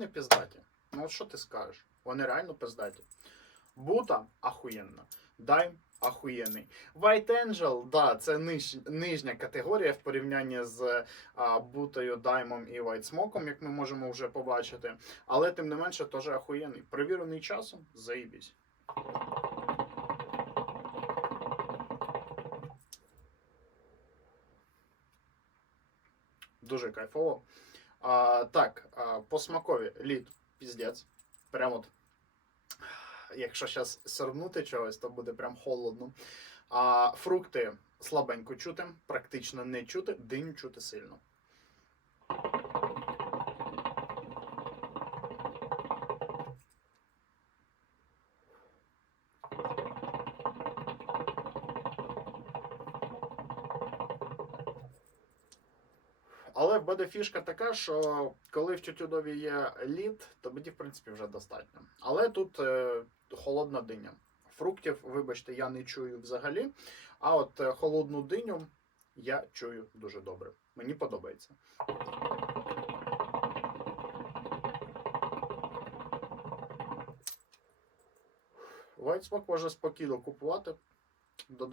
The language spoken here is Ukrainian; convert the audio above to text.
вони піздаті. Ну що ти скажеш? Вони реально пиздаті. Бута ахуєнна. Дайм ахуєнний. White Angel, да, це ниж, нижня категорія в порівнянні з а, бутою, даймом і White Smoke, як ми можемо вже побачити. Але тим не менше теж ахуєнний. Перевірений часом, заїбісь. Дуже кайфово. А, так, а, по смакові лід, піздець. Прям от. Якщо зараз сернути чогось, то буде прям холодно. А, фрукти слабенько чути, практично не чути, дим чути сильно. Але буде фішка така, що коли в тютюнові є лід, то мені, в принципі, вже достатньо. Але тут е, холодна диня. Фруктів, вибачте, я не чую взагалі. А от е, холодну диню я чую дуже добре. Мені подобається. Smoke можна спокійно купувати.